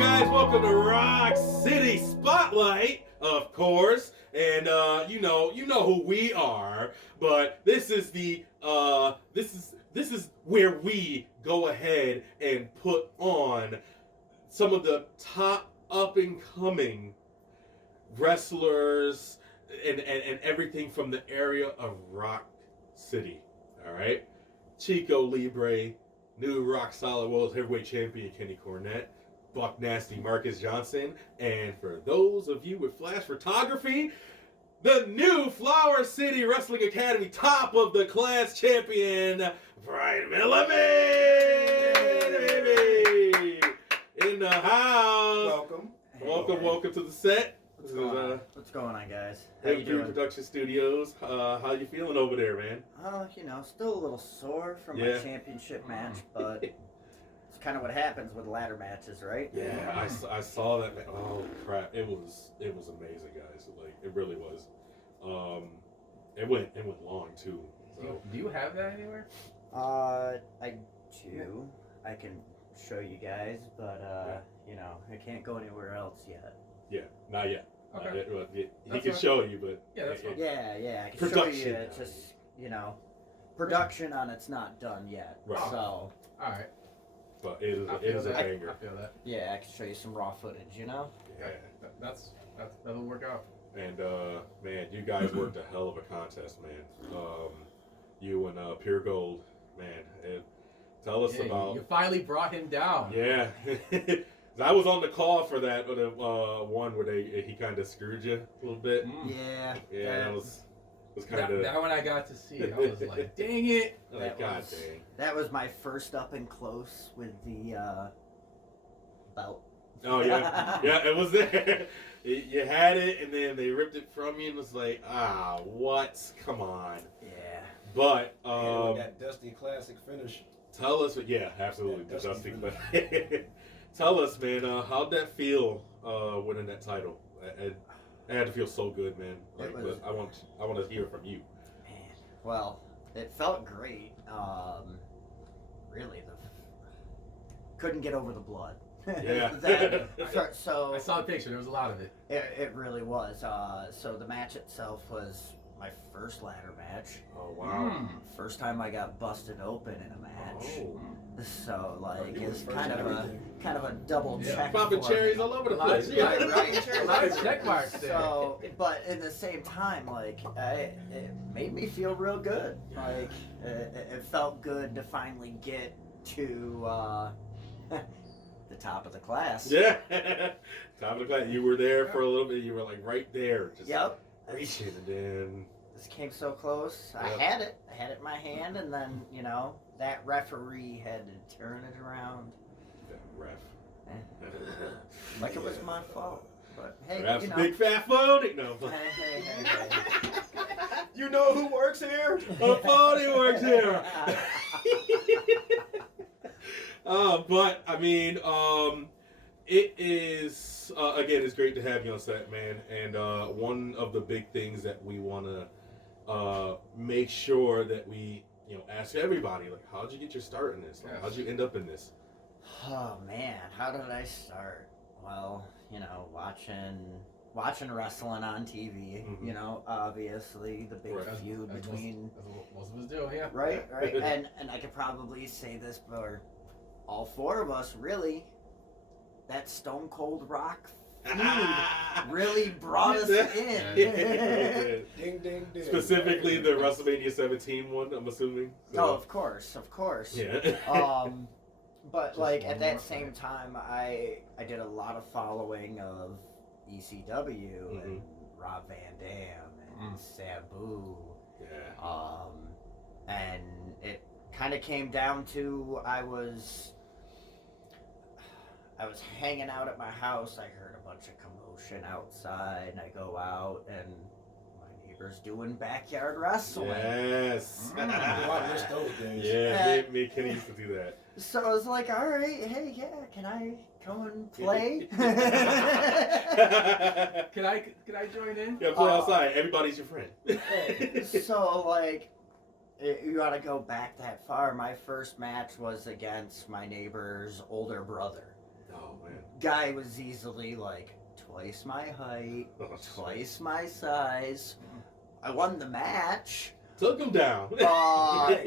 guys, welcome to ROC Solid Spotlight, of course, and you know who we are. But this is the this is where we go ahead and put on some of the top up and coming wrestlers and everything from the area of Rock City. All right, Chico Libre, new ROC Solid World Heavyweight Champion Kenny Cornette, Buck Nasty Marcus Johnson, and for those of you with flash photography, the new Flower City Wrestling Academy top of the class champion, Brian Milliman, baby, in the house. Welcome to the set. What's going on, guys? How you doing? Production Studios. How you feeling over there, man? Still a little sore from my championship match, but it's kind of what happens with ladder matches, right? Yeah, I saw that. Oh crap! It was amazing, guys. Like it really was. It went long too. So. Do you have that anywhere? I do. I can show you guys, but I can't go anywhere else yet. Yeah, not yet. Okay. He can show you, but that's fine. Yeah, I can show you. It's just production on it's not done yet. Right. So. All right. But it is a banger. I feel that. Yeah, I can show you some raw footage. Yeah. That'll work out. And man, you guys worked a hell of a contest, man. You and Pure Gold, man. Tell us about. You finally brought him down. Yeah. I was on the call for that one where he kind of screwed you a little bit. Yeah. Yeah, that was kind of. That one I got to see. I was like, dang it. Like, God dang. That was my first up and close with the belt. Oh, yeah. Yeah, it was there. You had it, and then they ripped it from you, and it was like, what? Come on. Yeah. But, that Dusty Classic finish. Tell us, absolutely, the Dusty. But tell us, man, how'd that feel winning that title? It had to feel so good, man. Like, but I want to hear from you. Man, well, it felt great. Really, couldn't get over the blood. Yeah. So I saw the picture. There was a lot of it. It really was. So the match itself was my first ladder match. Oh wow! First time I got busted open in a match. Oh. So like it's kind of a double check. Popping cherries all over the place. Yeah, right. A lot of check marks there. So, but in the same time, like it made me feel real good. Like it felt good to finally get to the top of the class. Yeah, top of the class. You were there for a little bit. You were like right there, just reaching, and then this came so close. I had it in my hand, and then that referee had to turn it around. That ref, like it was my fault. But hey, ref's big fat phony. No. Hey. You know who works here? A phony works here. But I mean, it is again. It's great to have you on set, man. And one of the big things that we want to make sure that we ask everybody, like, how'd you get your start in this? Like, how'd you end up in this? Oh man, how did I start? Well, watching wrestling on TV. Obviously the big feud between. Most of us do, yeah. Right, and I could probably say this for all four of us, really. That Stone Cold Rock feud really brought us in. Ding, ding, ding. Specifically the WrestleMania 17 one, I'm assuming. So. Oh, of course. Yeah. But like at that same time, I did a lot of following of ECW and Rob Van Dam and Sabu. Yeah. And it kind of came down to I was hanging out at my house. I heard a bunch of commotion outside, and I go out, and my neighbor's doing backyard wrestling. Yes. I miss those days. Yeah, me and Kenny used to do that. So I was like, all right, hey, can I come and play? Can I join in? Yeah, play outside. Everybody's your friend. So like, you gotta go back that far. My first match was against my neighbor's older brother. Oh man. Guy was easily like twice my height, Oh, shit. twice my size. I won the match. Took him down. So-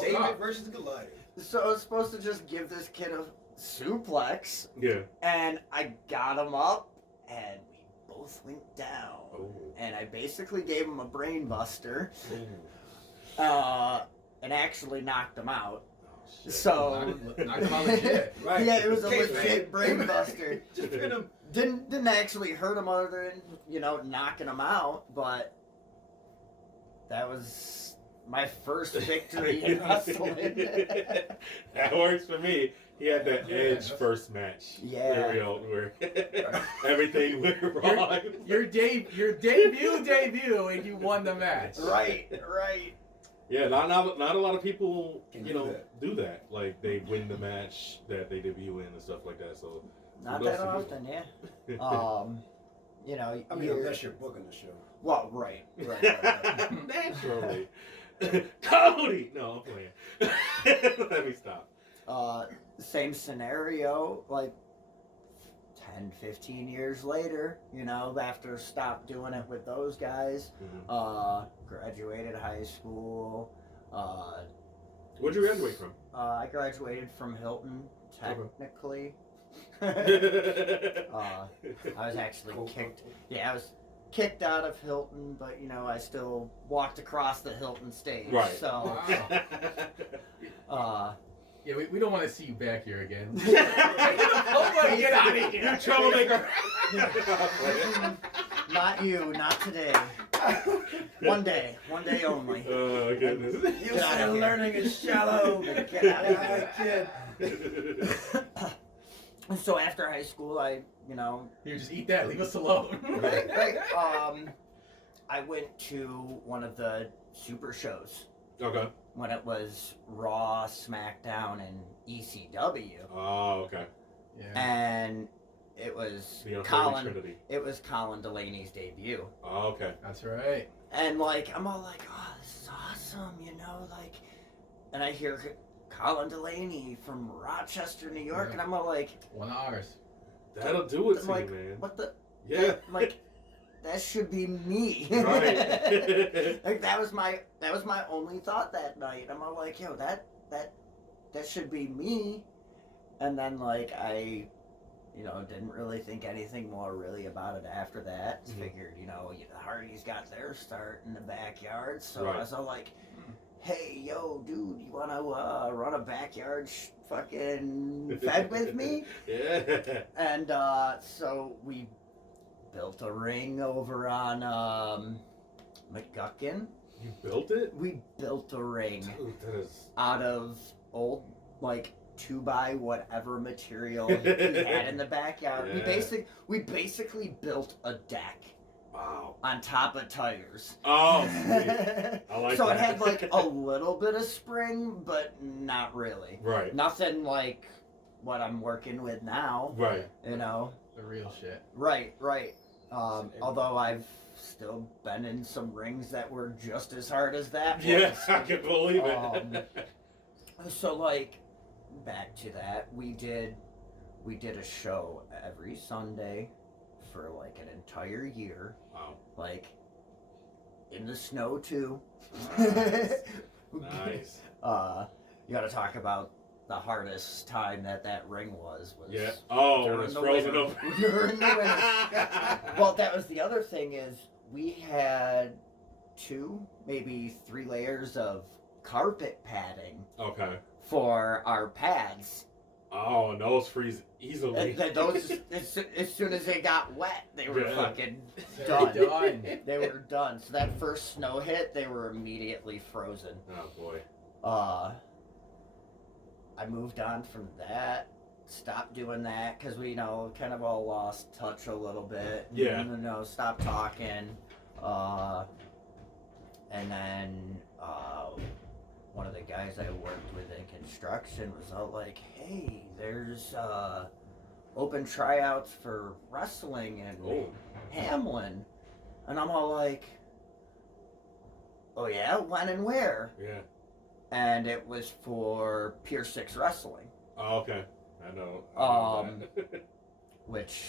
David versus Goliath. So I was supposed to just give this kid a suplex, Yeah. and I got him up, and we both went down. Oh. And I basically gave him a brain buster, Oh, and actually knocked him out. shit. So Knocked him out legit. Right. yeah, it was a Okay, legit man. brain buster. Just hit him. Didn't actually hurt him other than knocking him out, but that was my first victory in wrestling. That works for me. He had that Edge first match. Yeah. Where everything went wrong. Your debut, and you won the match. Right. Yeah, not a lot of people, Can do that. Like they win the match that they debut in and stuff like that. So Not kudos that to you. often, yeah. I mean, unless you're booking the show. Well, right. Naturally. Cody! No, I'm playing. Let me stop. Same scenario, like 10, 15 years later, after stopped doing it with those guys, graduated high school. Where'd you graduate from? I graduated from Hilton, technically. I was actually kicked. Yeah, I was kicked out of Hilton, but I still walked across the Hilton stage. Right. So, Yeah, we don't want to see you back here again. Oh, get out of You here. troublemaker. not you, not today. One day only. Oh goodness. You Get out said of here. learning is shallow. Get out of here. kid. So after high school, I, Here, just eat that. Leave us alone. right, I went to one of the super shows Okay. when it was Raw, SmackDown, and ECW, Oh, okay. Yeah. and it was The unholy Colin. Trinity. It was Colin Delaney's debut, Oh, okay. That's right. and I'm all like, oh, this is awesome, and I hear Colin Delaney from Rochester, New York, Yeah. and I'm all like, One of ours. That'll do it I'm to like, you, man. what the? Yeah. That should be me. Right. Like that was my only thought that night. I'm all like, yo, that should be me. And then I didn't really think anything more really about it after that. Mhm. Figured, the Hardys got their start in the backyard, so Right. I was all like, hey, yo, dude, you wanna run a backyard fucking fed with me? Yeah. And so we built a ring over on McGuckin. You built it? We built a ring Dude, that is. out of old 2x whatever material he had in the backyard. Yeah. We basically built a deck Wow. on top of tires. Oh, sweet. I like so that. it had a little bit of spring, but not really. Right. Nothing like what I'm working with now. Right. The real shit. Right. Although I've still been in some rings that were just as hard as that. Yeah, was. I can believe it. So back to that, we did a show every Sunday for an entire year. Wow. In the snow too. Nice. You got to talk about the hardest time that ring was. Yeah. Oh, when during it's the frozen winter. over. During the winter. Well, that was the other thing is we had 2, maybe 3 layers of carpet padding Okay. for our pads. Oh, and those freeze easily. And those, as soon as they got wet, they were Yeah. fucking They're done. done. They were done. So that first snow hit, they were immediately frozen. Oh boy. I moved on from that. Stopped doing that because we kind of all lost touch a little bit. Yeah. Stopped talking. And then one of the guys I worked with in construction was all like, hey, there's open tryouts for wrestling in Oh. Hamlin. And I'm all like, oh yeah, when and where? Yeah. And it was for Pier 6 Wrestling. Oh, okay. I know. that. Which,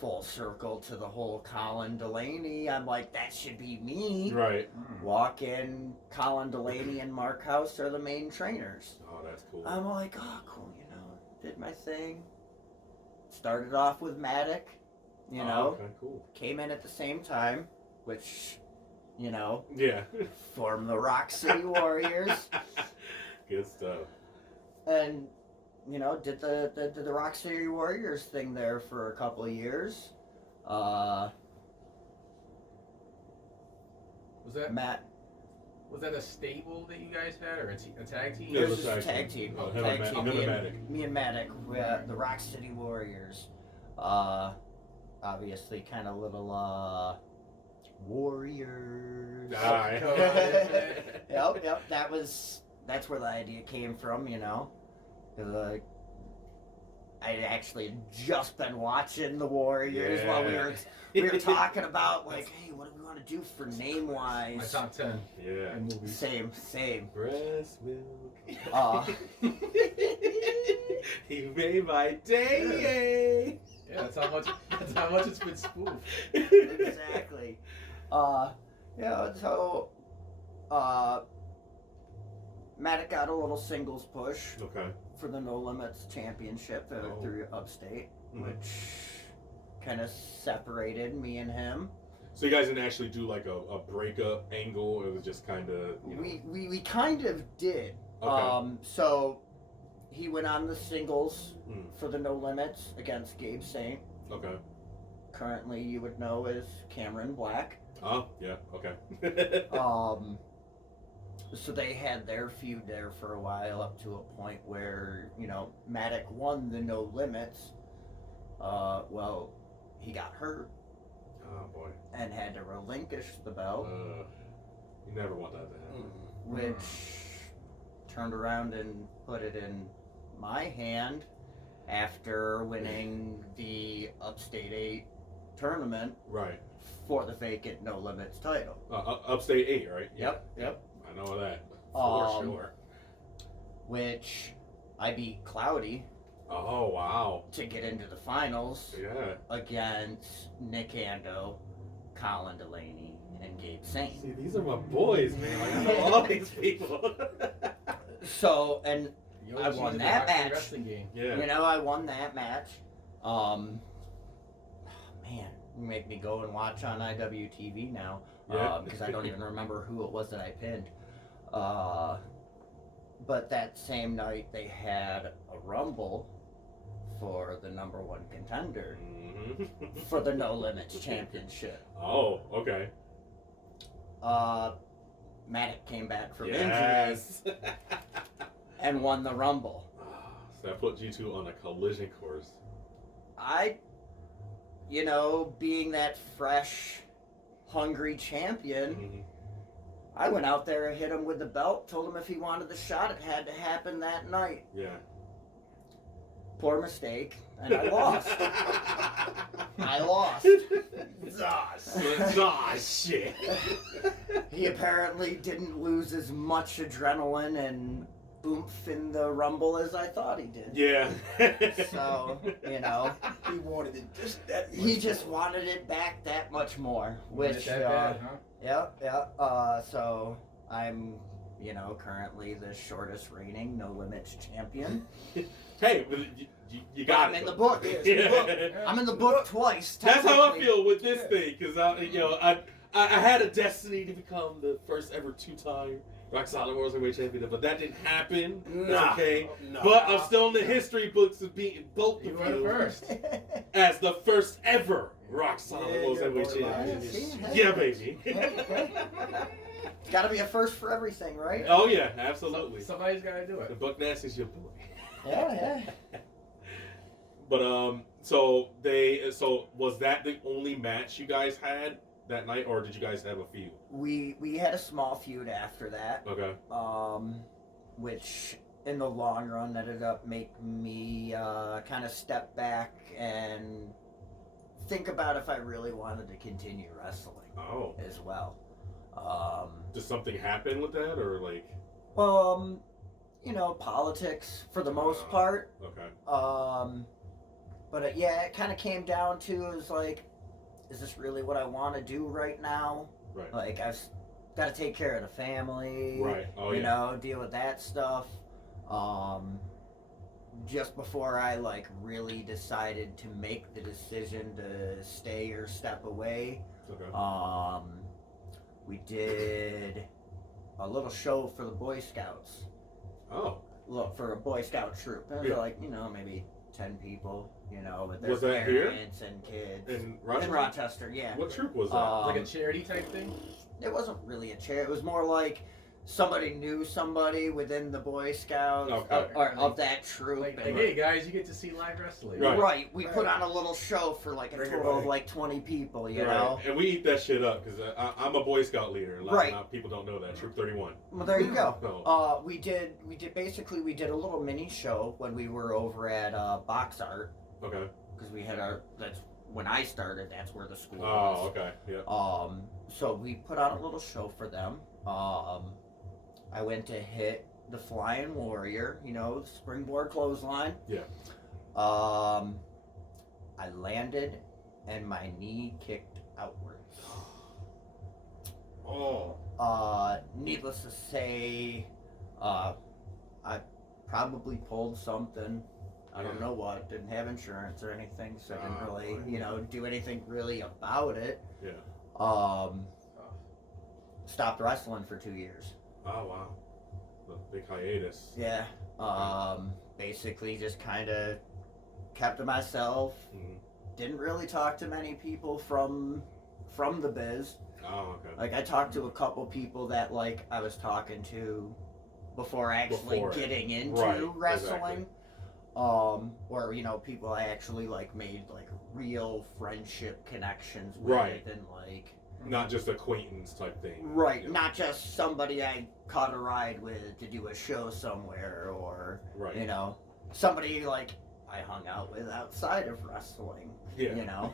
full circle to the whole Colin Delaney, I'm like, that should be me. Right. Walk in, Colin Delaney and Mark House are the main trainers. Oh, that's cool. I'm like, oh, cool, you know, did my thing. Started off with Matic, you know, Okay, cool. came in at the same time, which, you know, Yeah. formed the ROC City Warriors. Good stuff. And, you know, did the ROC City Warriors thing there for a couple of years. Was that Matt, was that a stable that you guys had, or a tag team? Yeah, it it was was just a tag tag team. team. Oh, Tag him team. and Matic. Me and Matic, the ROC City Warriors. Obviously, kind of little warriors. Aye. Yep. That's where the idea came from, you know. 'Cause, I'd actually just been watching the Warriors while we were talking about like, hey, what do we want to do for name My wise? top 10 Yeah. in movies. Same. Breast milk. He made my day. Yeah, that's how much it's been spoofed. Exactly. Yeah. So, Matic got a little singles push Okay. for the No Limits Championship through Upstate, Mhm. which kind of separated me and him. So you guys didn't actually do like a breakup angle? It was just kind of, you know. We kind of did. Okay. So he went on the singles Mm. for the No Limits against Gabe Saint. Okay. Currently, you would know as Cameron Black. Oh, yeah. Okay. So they had their feud there for a while, up to a point where, you know, Matic won the No Limits. Well, he got hurt Oh boy. and had to relinquish the belt, You never want that to happen. which turned around and put it in my hand after winning the Upstate 8 tournament Right. for the vacant No Limits title. Upstate 8, right? Yeah. Yep. I know that. For Um, sure. Which I beat Cloudy Oh, wow. to get into the finals Yeah. against Nick Ando, Colin Delaney, and Gabe Saint. See, these are my boys, man. Like, I know all these people. So, and You I always won use the that Roxy match. Wrestling game. Yeah. you know, I won that match. Man, you make me go and watch on IWTV now Yeah. because I don't even remember who it was that I pinned. But that same night they had a rumble for the #1 contender Mhm. for the No Limits Championship. Oh, okay. Matic came back from injury Yes. and won the rumble. So that put you two on a collision course. You know, being that fresh, hungry champion, Mhm. I went out there and hit him with the belt, told him if he wanted the shot, it had to happen that night. Yeah. Poor mistake, and I lost. I lost. Ah, shit. He apparently didn't lose as much adrenaline and oomph in the rumble as I thought he did. Yeah. So, you know, He wanted it just that much. he just wanted it back that much more. Which, that bad, huh? yeah. So I'm, you know, currently the shortest reigning No Limits champion. Hey, but you got I'm it. in though. the book. Yeah. I'm in the book twice. That's how I technically. feel with this thing, because I had a destiny to become the first ever 2-time ROC Solid World Champion, but that didn't happen. That's okay. Nah. But I'm still in the history books of beating both You of were the you first. as the first ever ROC Solid Yeah, World you're Heavyweight born Champion. alive. See? Yeah, baby. It's got to be a first for everything, right? Oh yeah, absolutely. Somebody's got to do The it. Buck Nasty's your boy. Yeah. But so was that the only match you guys had that night, or did you guys have a few? We had a small feud after that, Okay. which in the long run ended up making me kind of step back and think about if I really wanted to continue wrestling Oh. as well. Did something happen with that, or like? politics for the most part. Okay. But yeah, it kind of came down to is like, is this really what I want to do right now? Right. Like I've got to take care of the family. Right. Oh, you yeah. know, deal with that stuff. Just before I like really decided to make the decision to stay or step away, Okay. we did a little show for the Boy Scouts. Oh. Look, for a Boy Scout troop. It was Yeah. like, maybe 10 people, with their Was that here? parents and kids. In Rochester? In Rochester, yeah. What troop was that? Like a charity type thing? It wasn't really a chair. It was more like somebody knew somebody within the Boy Scouts Okay. or of that troop. Like, and- hey guys, you get to see live wrestling. Right. Right. We put on a little show for like a Bring it total of back. like 20 people, you Right. know? And we eat that shit up because I'm a Boy Scout leader. A lot Right. of people don't know that. Troop 31. Well, there you go. So, We did a little mini show when we were over at Box Art okay. because we had that's when I started. That's where the school Oh, was. okay. Yeah. So we put on a little show for them. I went to hit the Flying Warrior, the springboard clothesline. Yeah. I landed and my knee kicked outwards. Oh. Needless to say, I probably pulled something. I don't Yeah. know what. Didn't have insurance or anything, so I didn't Oh, really, boy. do anything really about it. Yeah. Stopped wrestling for 2 years. Oh, wow. The big hiatus. Yeah. Basically just kind of kept to myself. Mhm. Didn't really talk to many people from the biz. Oh, okay. Like I talked to a couple people that like I was talking to before actually Before. getting into Right, wrestling. Or people I actually like made like real friendship connections with Right. and like Not just acquaintance type thing. right, you know. not just somebody I caught a ride with to do a show somewhere or Right. somebody like I hung out with outside of wrestling. Yeah.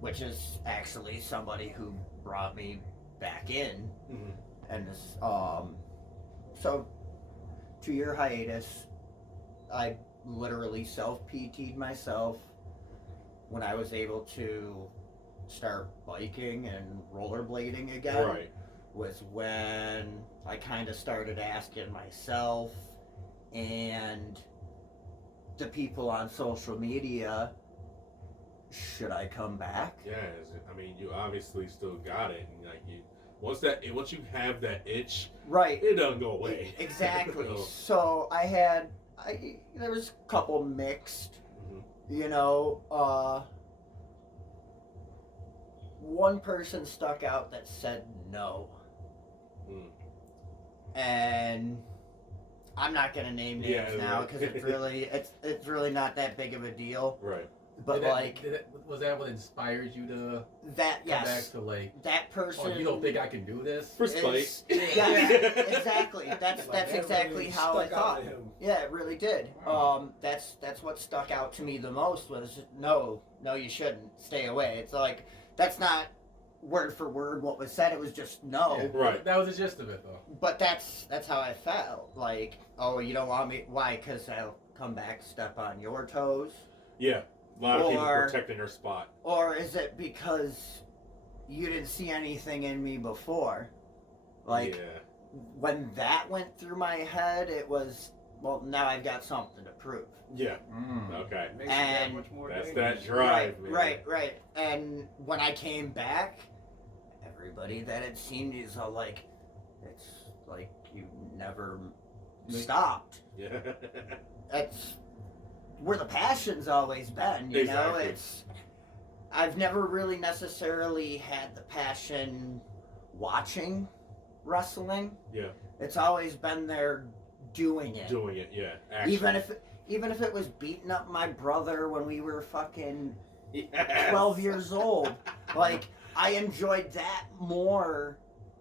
Which is actually somebody who brought me back in. Mhm. And this, so 2 year hiatus, I literally self-PT'd myself when I was able to start biking and rollerblading again. Right. Was when I kind of started asking myself and the people on social media, should I come back? Yeah. I mean, you obviously still got it, and like once you have that itch, Right. it doesn't go away. Exactly. So, So there was a couple mixed, mhm. One person stuck out that said no. Mm. And I'm not gonna name names Yeah, now right. because it's really not that big of a deal. Right. But was that what inspired you to that, come back yes, to like? that person. Oh, you don't think I can do this? For spite. Yes, exactly. That's Like, that exactly really how I stuck out thought. to him. Yeah, it really did. Wow. That's what stuck out to me the most was no, you shouldn't stay away. It's like that's not word for word what was said. It was just no. Yeah, Right. That was the gist of it, though. But that's how I felt. Like, oh, you don't want me? Why? Because I'll come back, step on your toes. Yeah. A lot of people Or- protecting their spot. Or is it because you didn't see anything in me before? Like, yeah. when that went through my head, it was, well, now I've got something to prove. Yeah. Mm. Okay. Makes you that And much more That's dangerous. that drive, man. Right. And when I came back, everybody that had seen me is all like, it's like you never stopped. Yeah. That's where the passion's always been, you know? Exactly. I've never really necessarily had the passion watching wrestling. Yeah. It's always been there doing it. Doing it, yeah. Action. Even if it was beating up my brother when we were fucking Yes. 12 years old. Like, I enjoyed that more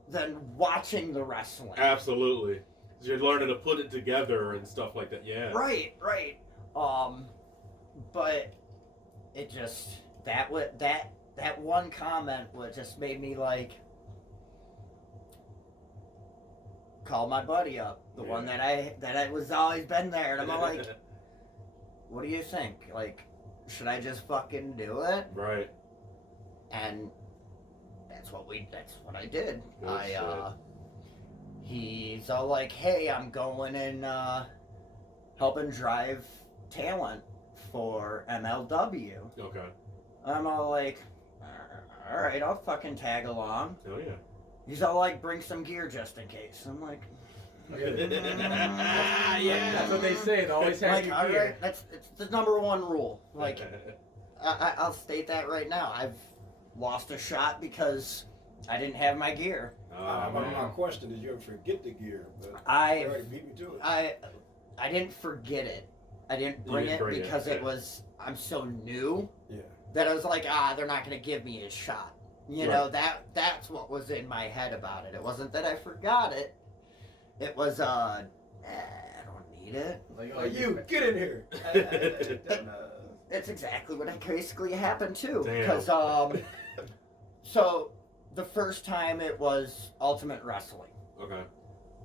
than watching the wrestling. Absolutely. You're learning to put it together and stuff like that. Yeah. Right. But it just that one comment just made me like, called my buddy up, the one that I was always been there, and I'm like, what do you think? Like, should I just fucking do it? Right. And that's what I did. He's all like, hey, I'm going and helping drive talent for MLW. Okay. I'm all like, all right, I'll fucking tag along. Oh yeah. He's all like, bring some gear just in case. I'm like, Yeah, that's what they say. They always have like, your all gear. right, it's the number one rule. Like, I'll state that right now. I've lost a shot because I didn't have my gear. My question is, you ever forget the gear? But you I already beat me to it. I didn't forget it. I didn't You bring didn't it bring it, because okay. it was, I'm so new Yeah. that I was like, they're not going to give me a shot. You know, that's what was in my head about it. It wasn't that I forgot it. It was, I don't need it. Like, you, get in here. That's exactly what basically happened too. Damn. Because, so the first time it was Ultimate Wrestling. Okay.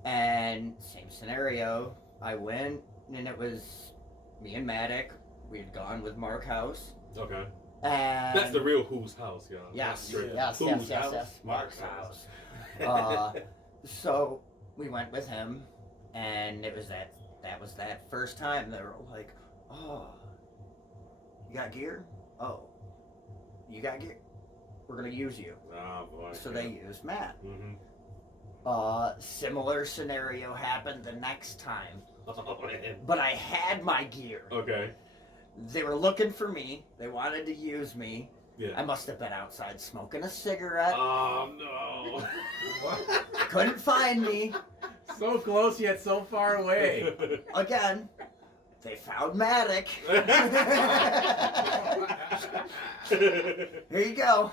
And same scenario. I went and it was me and Maddock. We had gone with Mark House. Okay. And That's the real Who's House, y'all. Yes, Straight yes, Who's yes, House? yes. Mark's house. So we went with him, and it was that first time they were like, oh, you got gear? Oh, you got gear? We're gonna use you. Oh boy. So they used Matt. Mm-hmm. Similar scenario happened the next time, Oh man. but I had my gear. Okay. They were looking for me. They wanted to use me. Yeah. I must have been outside smoking a cigarette. Oh no. What? Couldn't find me. So close yet so far away. Again, they found Maddock. Here you go.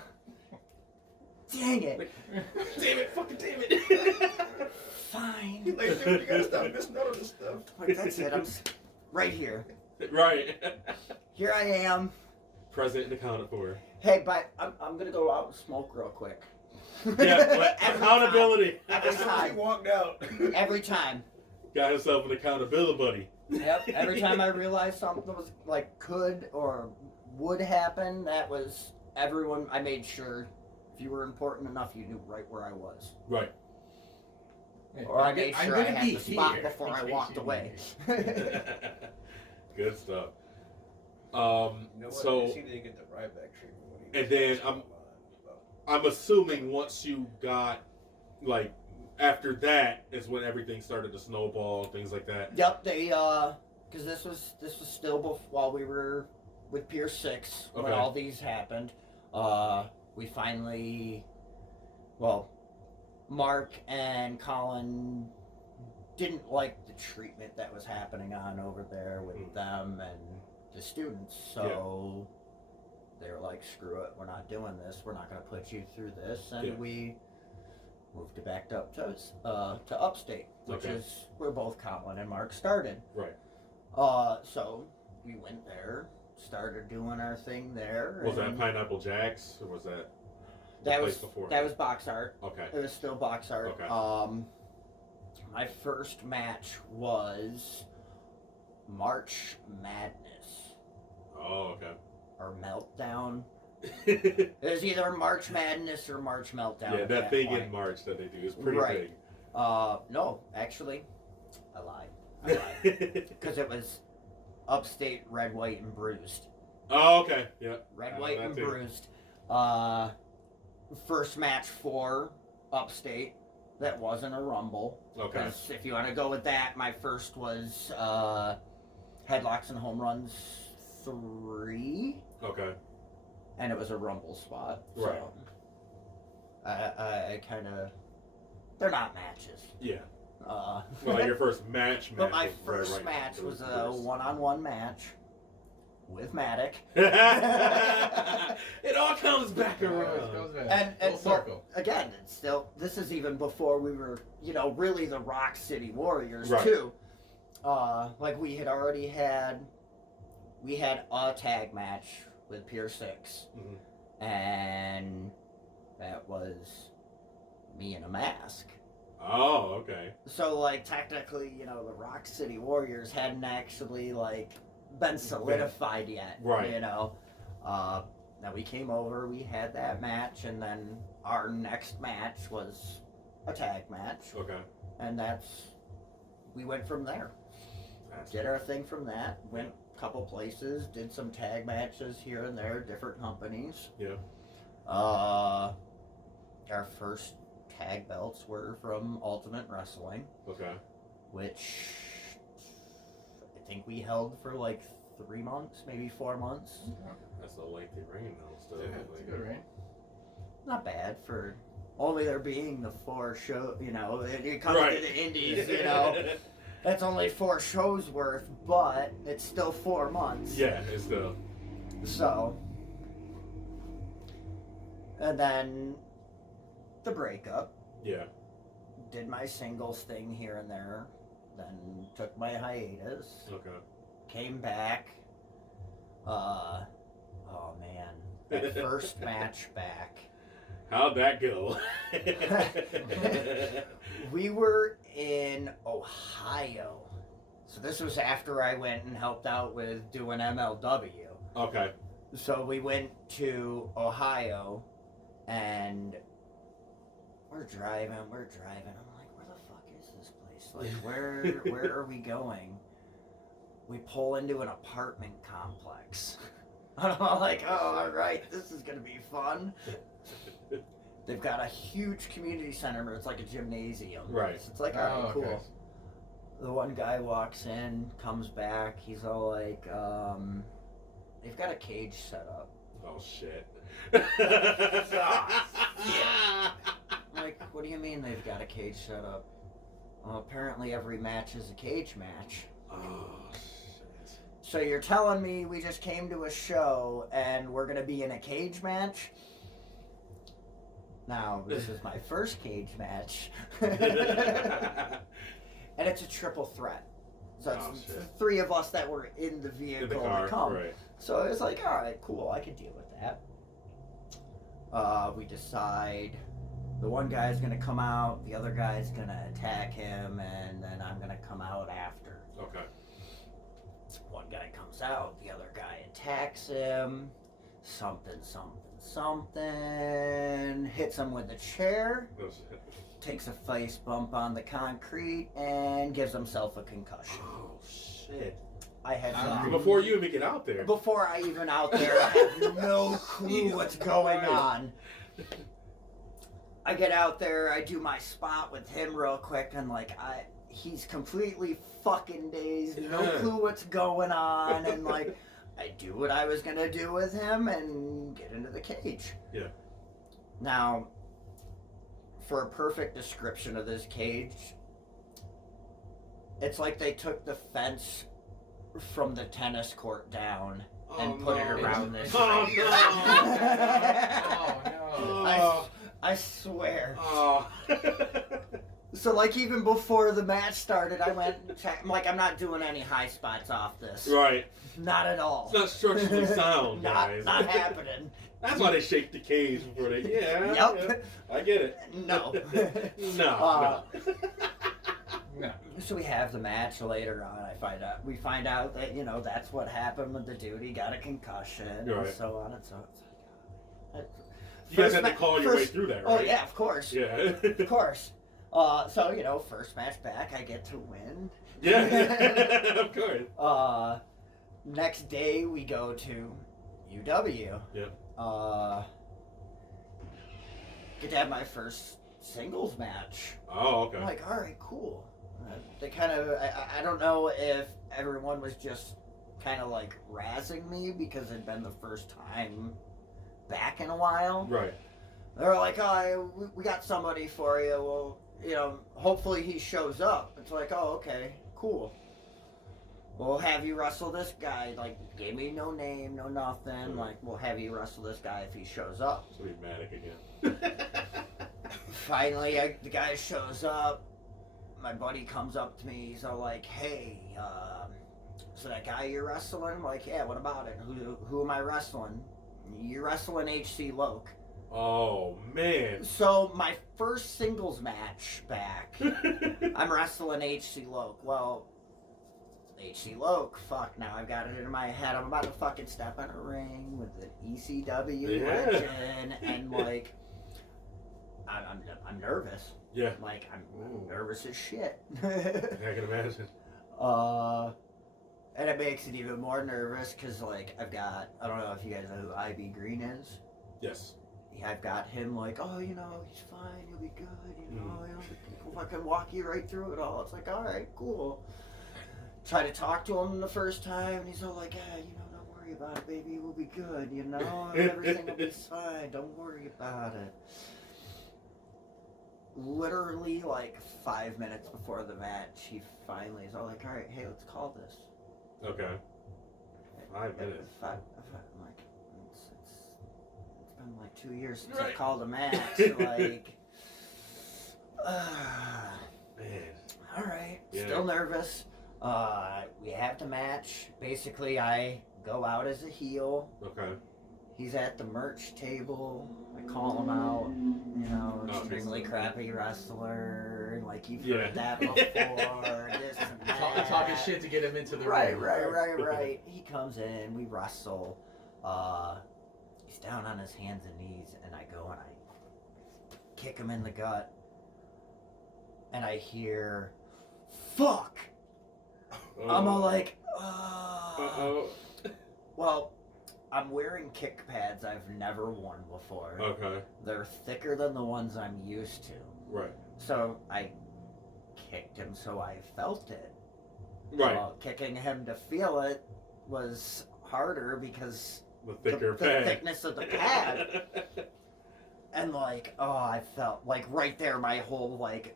Dang it. Damn it, fucking damn it. Fine. Like, dude, you gotta stop missing out on this stuff. Like, that's it. I'm right here. Right. Here I am. Present and accounted for. Hey, but I'm gonna go out and smoke real quick. Yeah, but Every accountability. Every As soon as he time. walked out. Every time. Got himself an accountability buddy. Yep. Every time I realized something was like could or would happen, that was everyone. I made sure if you were important enough, you knew right where I was. Right. Or I made I'm sure I gonna had be the spot here before in I case walked you away. need me. Good stuff. You know what? So, he didn't get the Ryback treatment when he and was then first online, but- I'm assuming once you got, like, after that is when everything started to snowball, things like that. Yep, they because this was still while we were with Pier 6 when Okay. all these happened. We finally, Mark and Colin didn't like the treatment that was happening on over there with them and the students, so they were like, screw it, we're not doing this, we're not going to put you through this, and we moved it back up to upstate, which is where both Colin and Mark started. Right. So we went there, started doing our thing there. Was that and Pineapple Jacks, or was that the that place was before? that was box art. Okay. It was still box art. Okay. My first match was March Madness Oh, okay. or Meltdown. It was either March Madness or March Meltdown. Yeah, at that thing point. in March that they do is pretty Right. big. No, actually, I lied. Because it was upstate, red, white, and bruised. Oh, okay. Yeah. Red, white, that and too. bruised. First match for upstate that wasn't a rumble. Okay. 'Cause if you want to go with that, my first was headlocks and home runs 3, Okay. and it was a rumble spot. Right. So I kind of, they're not matches. Yeah. Uh, Well, your first match. but my was first match was a first. one-on-one match with Maddock. It all comes back It always around. goes back. And Full well, circle. again, it's still, this is even before we were, really the Rock City Warriors Right. too. Like we had already had a tag match with Pier 6, Mhm. and that was me in a mask. Oh, okay. So, like, technically, the Rock City Warriors hadn't actually, like, been solidified yet. Right. Now we came over, we had that match, and then our next match was a tag match. Okay. And we went from there. Did our thing from that, went a couple places, did some tag matches here and there, different companies. Yeah. Our first tag belts were from Ultimate Wrestling. Okay. Which I think we held for like 3 months, maybe 4 months. That's a lengthy reign, though. Still, Yeah, it's a good reign. Not bad for only there being the 4 show. It comes Right. to the indies. That's only 4 shows worth, but it's still 4 months. Yeah, it's still. So, and then the breakup. Yeah. Did my singles thing here and there. Then took my hiatus. Okay. Came back. Oh man, that first match back. How'd that go? We were in Ohio. So this was after I went and helped out with doing MLW. Okay. So we went to Ohio and we're driving. I'm like, where the fuck is this place? Like, where are we going? We pull into an apartment complex. I'm like, oh, all right, this is going to be fun. They've got a huge community center, but it's like a gymnasium. Right. It's like, all right, cool. Okay. The one guy walks in, comes back. He's all like, they've got a cage set up. Oh, shit. I'm like, what do you mean they've got a cage set up? Well, apparently every match is a cage match. Oh, shit. So you're telling me we just came to a show and we're going to be in a cage match? Now, this is my first cage match. And it's a triple threat. So it's the 3 of us that were in the vehicle In the car, to come. right. So it was like, all right, cool, I can deal with that. We decide the one guy's going to come out, the other guy's going to attack him, and then I'm going to come out after. Okay. One guy comes out, the other guy attacks him, something, hits him with a chair, Oh, shit. takes a face bump on the concrete, and gives himself a concussion. Oh, shit. I had Before you even get out there. Before I even out there, I have no clue what's going on. I get out there, I do my spot with him real quick, and like he's completely fucking dazed, no clue what's going on, and like I do what I was gonna do with him and get into the cage. Yeah. Now, for a perfect description of this cage, it's like they took the fence from the tennis court down and put it around this. Oh, ring. Oh no. I swear. Oh. So like even before the match started, I went. I'm like, I'm not doing any high spots off this. Right. Not at all. It's not structurally sound, guys. Not happening. That's why they shake the cage before they. Yeah. Yep. Yeah, I get it. No. No. No. So we have the match later on. We find out that that's what happened with the dude. He got a concussion and Right. so on and so. You guys had to call your way through that, right? Oh yeah, of course. Yeah. Of course. So first match back, I get to win. Yeah. Of course. Next day we go to UW. Yep. Get to have my first singles match. Oh, okay. I'm like, all right, cool. They kind of, I don't know if everyone was just kind of like razzing me because it'd been the first time back in a while. Right. They were like, oh, we got somebody for you. Well, hopefully he shows up. It's like, oh, okay, cool. We'll have you wrestle this guy. Like, gave me no name, no nothing. Like, we'll have you wrestle this guy if he shows up. So he's manic again. Finally, the guy shows up. My buddy comes up to me. He's all like, hey, so that guy you're wrestling? I'm like, yeah, what about it? Who am I wrestling? You're wrestling HC Loke. Oh man. So my first singles match back, I'm wrestling HC Loke. Well, HC Loke, fuck, now I've got it in my head. I'm about to fucking step in a ring with an ECW legend, and like, I'm nervous. Yeah. Like, I'm nervous as shit. I can imagine. And it makes it even more nervous because, like, I don't know if you guys know who IB Green is. Yes. I've got him like, oh, you know, he's fine, he'll be good, you know, he'll fucking walk you right through it all. It's like, all right, cool. Try to talk to him the first time, and he's all like, yeah, you know, don't worry about it, baby, we'll be good, you know, everything will be fine, don't worry about it. Literally, like, 5 minutes before the match, he finally is all like, all right, hey, let's call this. Okay. 5 minutes. I'm like, it's been like 2 years since I Right. called a match. Like, Man. all right, Yeah. still nervous. We have the match. Basically, I go out as a heel. Okay. He's at the merch table. I call him out. You know, extremely crappy wrestler. Like, you've heard that before. This and that. Talking shit to get him into the Right, ring. right. He comes in, we wrestle. He's down on his hands and knees, and I go and I kick him in the gut. And I hear, fuck! I'm all like, Uh-oh. Well, I'm wearing kick pads I've never worn before. Okay. They're thicker than the ones I'm used to. Right. So I kicked him so I felt it. Right. Well, kicking him to feel it was harder because The thicker the pad. thickness of the pad. And like, I felt like right there, my whole like,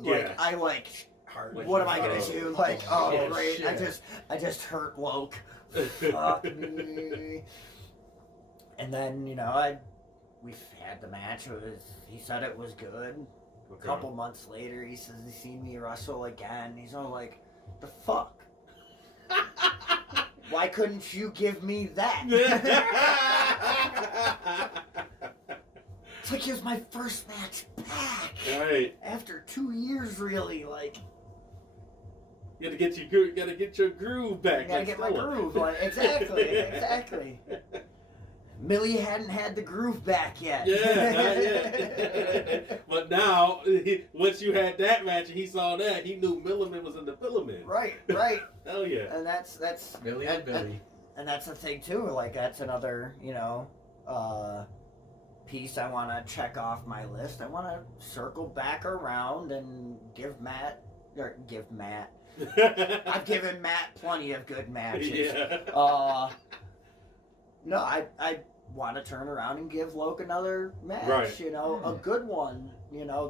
Yeah. I like, Hard. what am I gonna do? Like, oh shit, great, shit. I just hurt Loke. Fuck me. And then we had the match. He said it was good. A couple months later, he says he's seen me wrestle again. He's all like, the fuck? Why couldn't you give me that? It's like, it was my first match back. Right. After 2 years, really. Like, You gotta get your groove back. I gotta get my groove. Like, exactly. Millie hadn't had the groove back yet. Yeah, not yet. But now, once you had that match and he saw that, he knew Milliman was in the Billiman. Right. Hell yeah. And that's Billy and Billy. And that's the thing too. Like, that's another piece I want to check off my list. I want to circle back around and give Matt. I've given Matt plenty of good matches. Yeah. No, I want to turn around and give Loke another match. Right. A good one.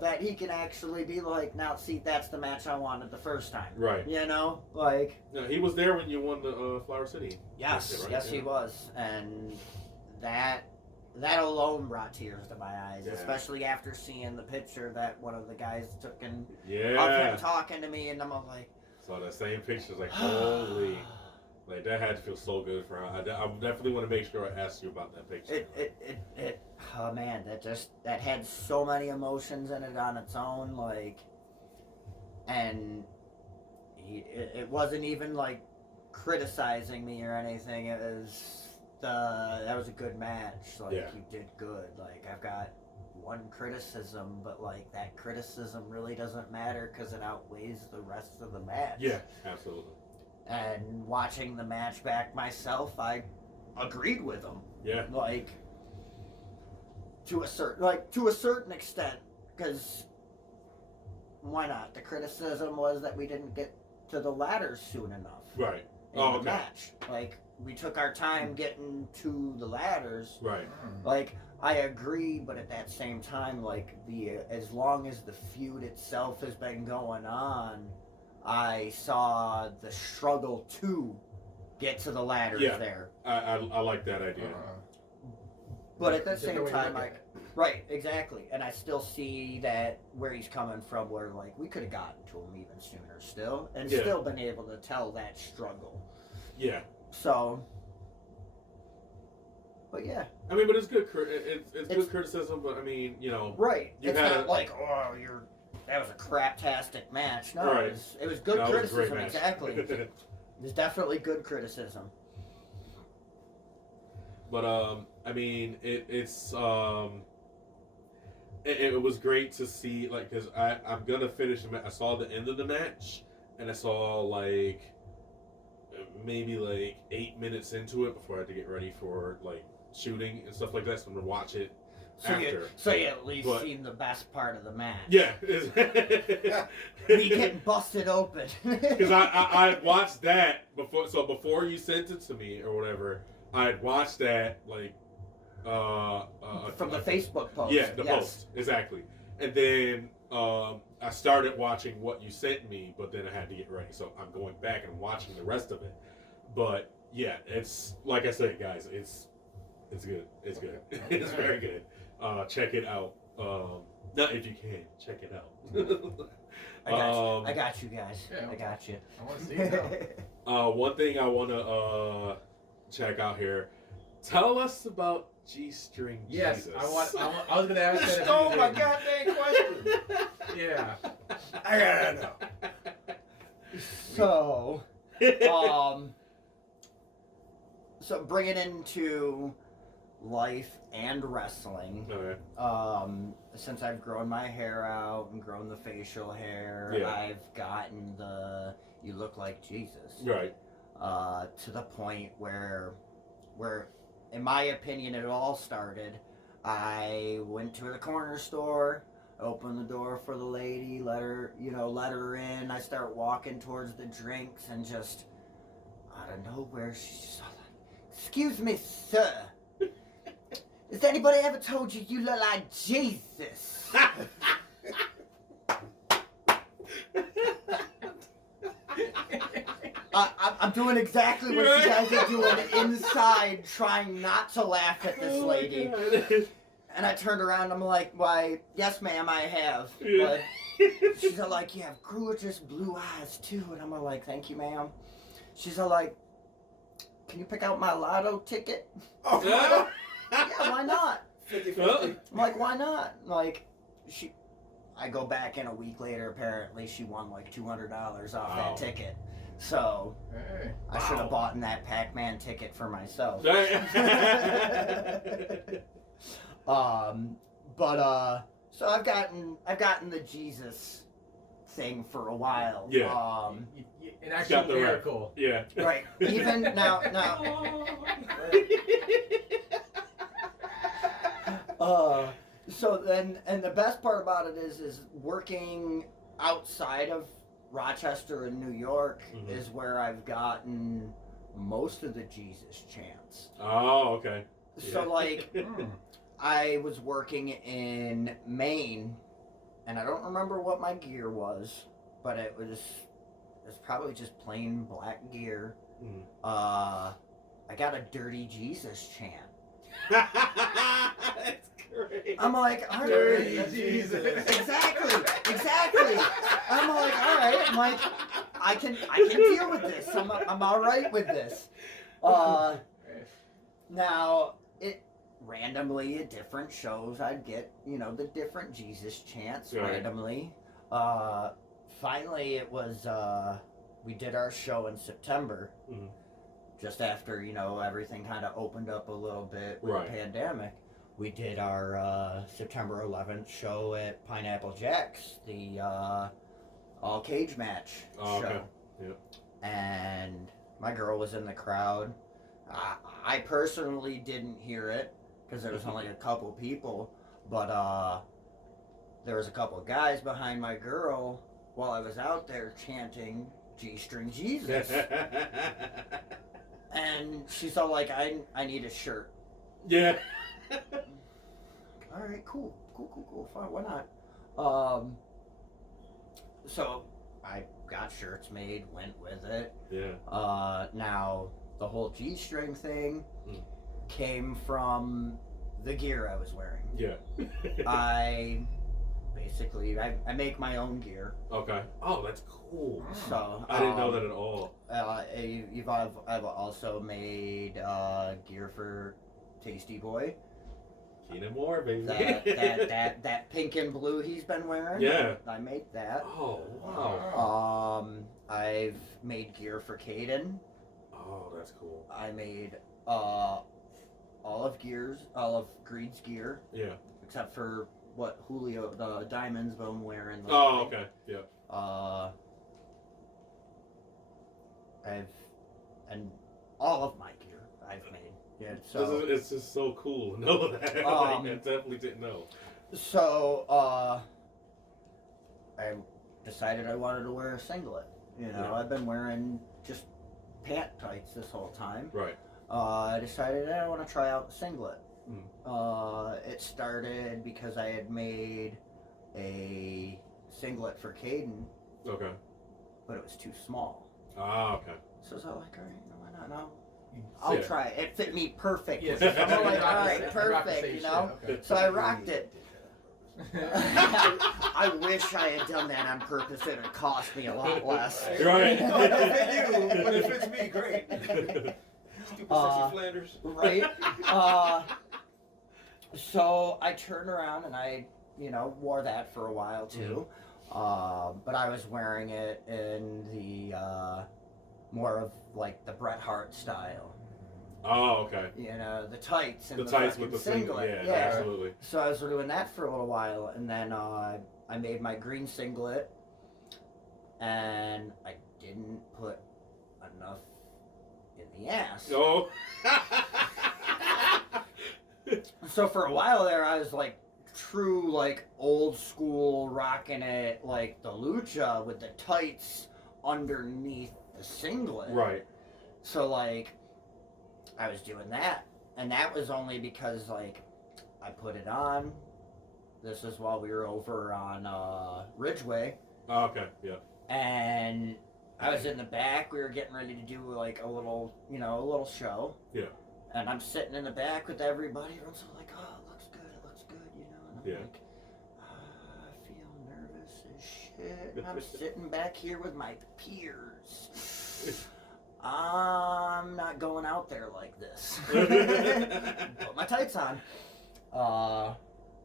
That he can actually be like, now see, that's the match I wanted the first time. Right. Like. No, he was there when you won the Flower City. Yes, Right? yes, Yeah. he was, and that alone brought tears to my eyes, Yeah. especially after seeing the picture that one of the guys took and of Yeah. him talking to me, and I'm all like, Saw that same picture. It's like, holy. Like, that had to feel so good for her. I definitely want to make sure I ask you about that picture. it oh man, that had so many emotions in it on its own, like, and it wasn't even like criticizing me or anything. It was that was a good match. Like, Yeah. you did good. Like, I've got one criticism, but like, that criticism really doesn't matter because it outweighs the rest of the match. Yeah, absolutely. And watching the match back myself, I agreed with him. Yeah. Like, to a certain extent, because why not? The criticism was that we didn't get to the ladders soon enough Right. in Oh, the okay. match. Like, we took our time getting to the ladders. Right. Like, I agree, but at that same time, like, as long as the feud itself has been going on, I saw the struggle to get to the ladders Yeah. there. I like that idea. But at the Different same way to time, look I at it. right, exactly, and I still see that where he's coming from, where like we could have gotten to him even sooner, still, and Yeah. still been able to tell that struggle. Yeah. So, But yeah, I mean, but it's good. It's good criticism. But I mean, you know, right. You It's had not like, oh, that was a craptastic match. No, Right. it was good that was a great criticism. match. Exactly. It was definitely good criticism. But I mean, it was great to see, like, because I'm gonna finish the match. I saw the end of the match, and I saw like maybe like 8 minutes into it before I had to get ready for like shooting and stuff like that. So I'm gonna watch it after. So you at least But- seen the best part of the match. Yeah. Me getting busted open. Because I watched that before. So before you sent it to me or whatever, I had watched that like from the Facebook post. Yeah, the yes. post exactly. And then I started watching what you sent me, but then I had to get ready, so I'm going back and watching the rest of it. But yeah, it's like I said, guys, it's good. It's good. It's very good. Check it out. Not if you can, check it out. I got you guys. Yeah. I got you. I want to see it now. One thing I want to check out here. Tell us about G-string Yes, Jesus. I was going to ask You that. if stole you my did. goddamn question. Yeah. I gotta know. So, so bring it into life and wrestling. Okay. Since I've grown my hair out and grown the facial hair, Yeah. I've gotten the "you look like Jesus" Right. to the point where, in my opinion, it all started. I went to the corner store, opened the door for the lady, let her in. I start walking towards the drinks, and just out of nowhere, she's just all like, "Excuse me, sir. Has anybody ever told you you look like Jesus?" I'm doing exactly what you guys are doing inside, trying not to laugh at this lady. And I turned around, I'm like, "Why, yes, ma'am, I have." Yeah. But she's all like, "You have gorgeous blue eyes, too." And I'm all like, "Thank you, ma'am." She's all like, "Can you pick out my lotto ticket?" Oh, Yeah. Yeah, why not? 50-50. I'm like, "Why not?" Like, I go back in a week later, apparently she won like $200 off Wow. that ticket. So, Hey. I should Wow. have bought that Pac-Man ticket for myself. So I've gotten the Jesus thing for a while. Yeah. An Got actual the miracle. Yeah. Right. Even now. So then, and the best part about it is working outside of Rochester and New York Mhm. is where I've gotten most of the Jesus chants. Oh, okay. So Yeah. like, Hmm. I was working in Maine, and I don't remember what my gear was, but it was probably just plain black gear. Mhm. I got a Dirty Jesus chant. That's great. I'm like, all Dirty right, Jesus. exactly. I'm like, all right. I'm like, I can deal with this. I'm all right with this. Now it randomly at different shows I'd get the different Jesus chants Right. randomly. Finally, it was we did our show in September. Mhm. Just after everything kind of opened up a little bit with Right. the pandemic, we did our September 11th show at Pineapple Jack's, the all cage match Oh, show. okay. Yep. And my girl was in the crowd. I personally didn't hear it because there was only a couple people, but there was a couple guys behind my girl while I was out there chanting G-string Jesus. And she's all like, I need a shirt. Yeah. All right, cool, fine, why not? So I got shirts made, went with it. Yeah. Now the whole G-string thing Mm. came from the gear I was wearing. Yeah. I make my own gear. Okay. Oh, that's cool. So I didn't know that at all. I've also made gear for Tasty Boy. Keenan Moore, baby. That pink and blue he's been wearing. Yeah. I made that. Oh, wow. I've made gear for Caden. Oh, that's cool. I made Olive Greed's gear. Yeah. Except for what Julio, the diamonds been wearing. Oh, okay. Yeah. And all of my gear I've made. Yeah, so It's just so cool to know that. I definitely didn't know. So, I decided I wanted to wear a singlet. You know, Yeah. I've been wearing just pant tights this whole time. Right. I decided I want to try out the singlet. Mm. It started because I had made a singlet for Caden, Okay. but it was too small. Ah, okay. So I was like, all right, why not? No. I'll Yeah. try it. It fit me perfect. Yes. So I'm like, You rock all the right, same- perfect, rock the same you know? shit, okay. So I rocked it. I wish I had done that on purpose. It would cost me a lot less. Right. No, it don't fit you, but it fits me great. Stupid sexy Flanders. Right? So I turned around and I, wore that for a while too. But I was wearing it in the more of like the Bret Hart style. Oh, okay. The tights and The the tights fucking with the singlet. Yeah, absolutely. So I was doing that for a little while, and then I made my green singlet, and I didn't put enough in the ass. Oh. So for a while there, I was like true, like old school, rocking it like the lucha with the tights underneath the singlet. Right. So like, I was doing that, and that was only because like I put it on. This is while we were over on Ridgeway, Oh, okay. Yeah. and I was in the back. We were getting ready to do like a little show. Yeah. And I'm sitting in the back with everybody. Everyone's like, "Oh, it looks good," And I'm Yeah. like, I feel nervous as shit. And I'm sitting back here with my peers. I'm not going out there like this. Put my tights on. A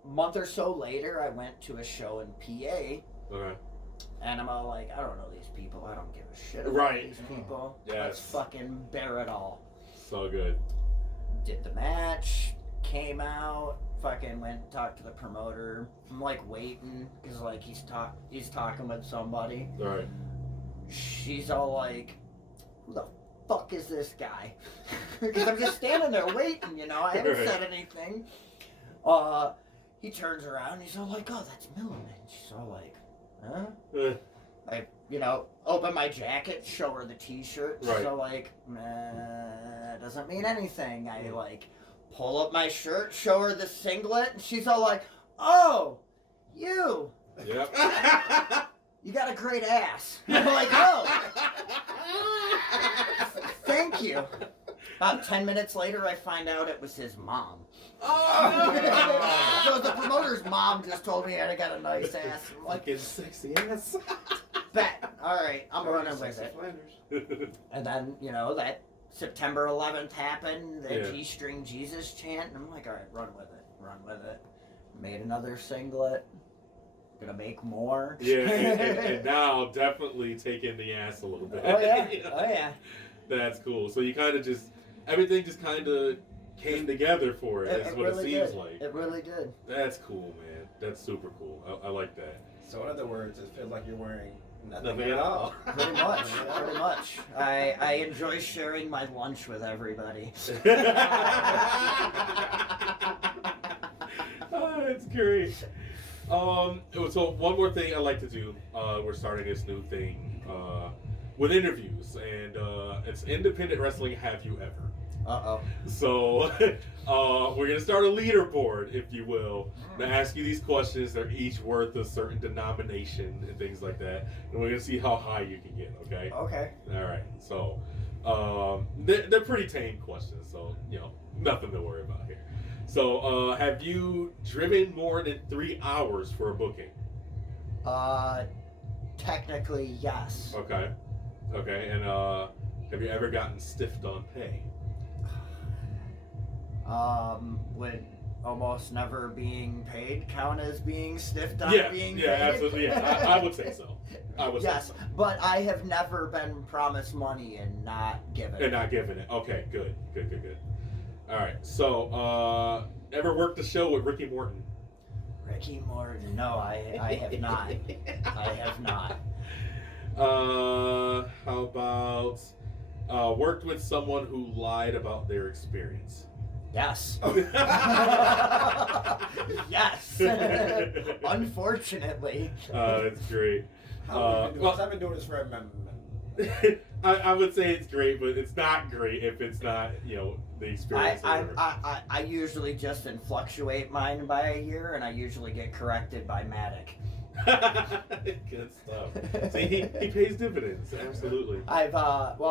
month or so later, I went to a show in PA. Okay. And I'm all like, I don't know these people. I don't give a shit about Right. these people. Yes. Let's fucking bear it all. So good. Did the match, came out, fucking went, talked to the promoter. I'm like waiting, because like he's talking with somebody. All right. She's all like, who the fuck is this guy? Because I'm just standing there waiting, I haven't Right. said anything. He turns around, he's all like, oh, that's Milliman. She's all like, huh? I, open my jacket, show her the t-shirt. Right. So like, doesn't mean anything. I like pull up my shirt, show her the singlet, and she's all like, oh, you Yep. got a great ass. I'm like, oh, thank you. About 10 minutes later, I find out it was his mom. Oh, So the promoter's mom just told me I got a nice ass. I'm like, fucking sexy ass. bet. All right, I'm running with Sexy it. Flanders. And then, that September 11th happened, the Yeah. G-string Jesus chant, and I'm like, all right, run with it. Made another singlet. Gonna make more. Yeah, and now definitely taking the ass a little bit. Oh yeah. That's cool. So you kind of everything just kind of came together for it. That's what really it seems did. like. It really did. That's cool, man. That's super cool. I like that. So in other words, it feels like you're wearing Nothing at all. Pretty much. I enjoy sharing my lunch with everybody. Oh, that's great. So one more thing I like to do. We're starting this new thing with interviews, and it's Independent Wrestling Have You Ever? Uh-oh. So we're gonna start a leaderboard, if you will, to ask you these questions. They're each worth a certain denomination and things like that, and we're gonna see how high you can get. Okay. Okay. All right. So they're pretty tame questions, so nothing to worry about here. So have you driven more than 3 hours for a booking? Technically, yes. Okay. Okay. And have you ever gotten stiffed on pay? Would almost never being paid count as being stiffed on being paid? Absolutely. Yeah, I would say so. I would say so. But I have never been promised money and not given And not giving it. Okay, good. All right. So, ever worked the show with Ricky Morton? Ricky Morton. No, I have not. I have not. How about worked with someone who lied about their experience? Yes. Yes. Unfortunately. That's great. Because I've been doing this for a minute. I would say it's great, but it's not great if it's not, the experience. I usually just fluctuate mine by a year, and I usually get corrected by Matic. Good stuff. See, he pays dividends. Absolutely.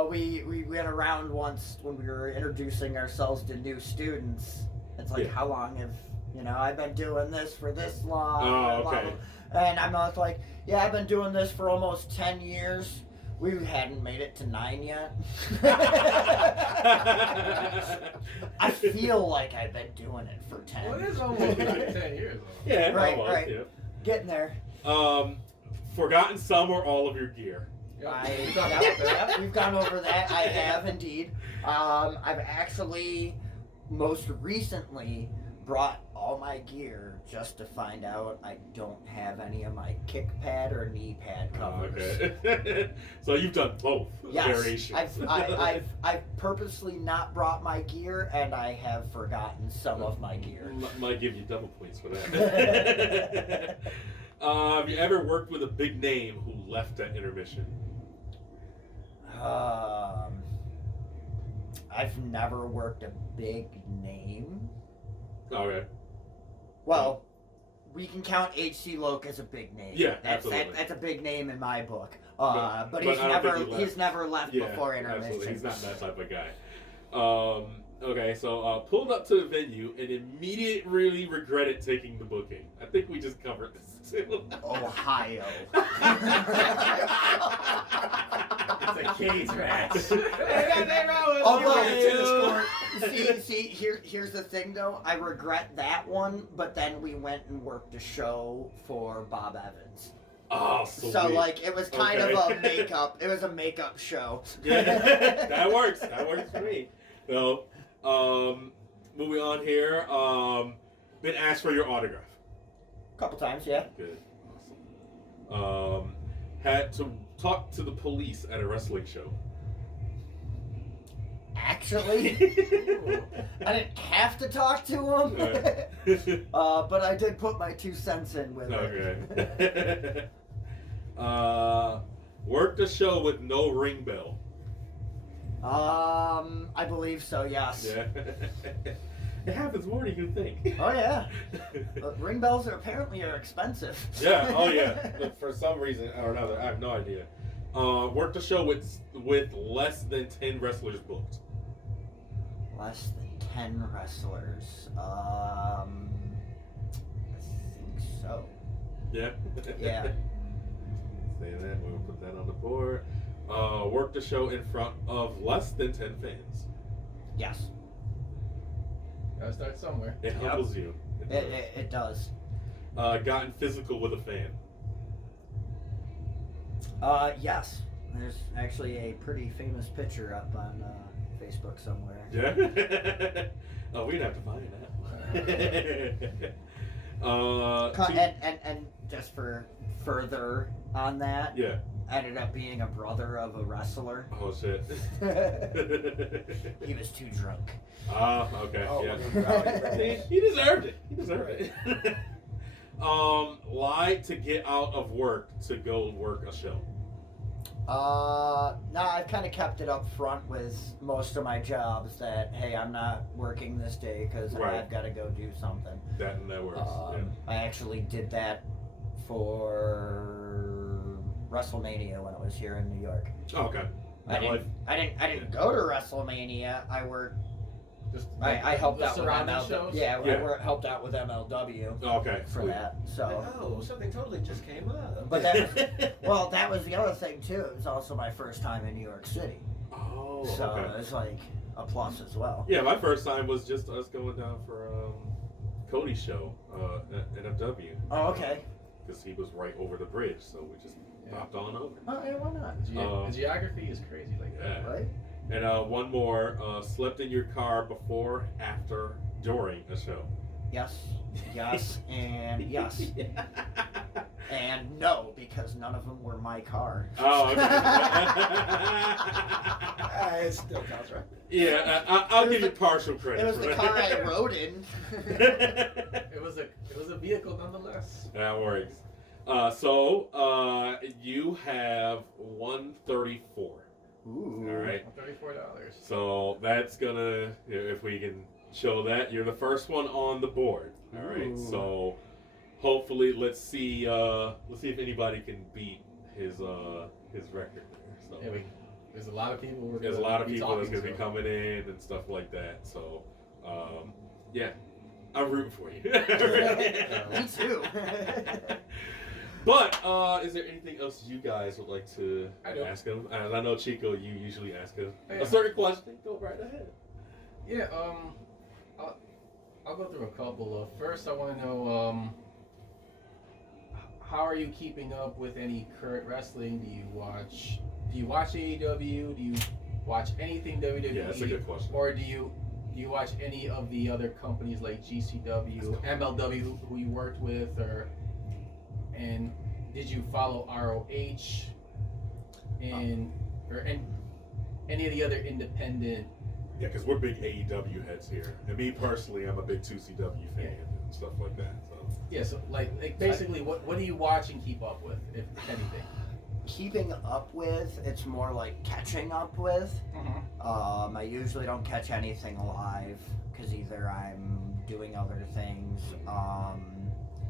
We went around once when we were introducing ourselves to new students. It's like, how long have I've been doing this for this long? Oh, okay. And I'm always like, yeah, I've been doing this for almost 10 years. We hadn't made it to 9 yet. I feel like I've been doing it for 10. Well, it's almost 10 years. Yeah, right. Yeah. Getting there. Forgotten some or all of your gear? We've gone over that. I have indeed. I've actually most recently brought all my gear just to find out I don't have any of my kick pad or knee pad covers. Okay. So you've done both Yes, variations. I've purposely not brought my gear, and I have forgotten some of my gear. Might give you double points for that. Have you ever worked with a big name who left at intermission? I've never worked a big name. Okay. Well, we can count H.C. Loke as a big name. Yeah, absolutely. That's a big name in my book. But he's I don't think he's never left before intermission. Absolutely. He's not that type of guy. Okay, so pulled up to the venue and immediately regretted taking the booking. I think we just covered this too. Ohio. It's a cage match. Here's the thing though. I regret that one, but then we went and worked a show for Bob Evans. Oh, sweet. So it was kind of a makeup. It was a makeup show. Yeah, that works. That works for me. So, moving on here. Been asked for your autograph. A couple times, yeah. Good. Awesome. Had to talk to the police at a wrestling show. Actually, I didn't have to talk to him, but I did put my 2 cents in with it. Okay. Worked a show with no ring bell. I believe so. Yes. Yeah. It happens more than you think. Oh yeah. Ring bells apparently are expensive. Yeah. Oh yeah. For some reason or another, I have no idea. Worked a show with less than 10 wrestlers booked. Less than 10 wrestlers. I think so. Yeah. Yeah. Say that. We'll put that on the board. Worked a show in front of less than 10 fans. Yes. Gotta start somewhere. It humbles you. It does. Gotten physical with a fan. Yes. There's actually a pretty famous picture up on Facebook somewhere. Yeah. Oh, we'd have to find that. And just for further on that. Yeah. Ended up being a brother of a wrestler. Oh shit. He was too drunk. Okay. Oh, Yeah. yeah. He deserved it. He deserved it. Lied to get out of work to go work a show. No, I've kind of kept it up front with most of my jobs that, hey, I'm not working this day because I've got to go do something. That works. Yeah. I actually did that for WrestleMania when it was here in New York. Oh, okay. I didn't go to WrestleMania. I worked. I helped out with surrounding shows? Yeah, I helped out with MLW. Okay. For that. So. Oh, something totally just came up. But that was the other thing too. It was also my first time in New York City. Oh, So okay. it's like a plus as well. Yeah, my first time was just us going down for Cody's show at NFW. Oh, okay. Because he was right over the bridge, so we just popped on over. Oh, yeah, why not? The geography is crazy like that. Yeah. Right? And one more, slept in your car before, after, during a show. Yes, yes, and yes. And no, because none of them were my car. Oh, okay. It still counts, right? Yeah, I'll give you partial credit. It was for the that. car I rode in. It was a vehicle nonetheless. That works. So you have 134. Ooh. All right. $34. So that's gonna, if we can show that, you're the first one on the board. All right. Ooh. So hopefully, let's see if anybody can beat his record there. So Yeah, there's a lot of people. there's a lot of people that's gonna be coming in and stuff like that. So yeah, I'm rooting for you. Me too. But is there anything else you guys would like to I do. ask him? And I know Chico, you usually ask him Yeah. a certain question. Go right ahead. Yeah. I'll go through a couple. First, I want to know how are you keeping up with any current wrestling? Do you watch AEW? Do you watch anything WWE? Yeah, that's a good question. Or do you watch any of the other companies like GCW, MLW, who you worked with, and did you follow ROH and any of the other independent? Yeah, because we're big AEW heads here, and me personally, I'm a big 2CW fan and stuff like that. So Yeah, so like basically, what do you watch and keep up with, if anything? Keeping up with, it's more like catching up with. I usually don't catch anything live because either I'm doing other things.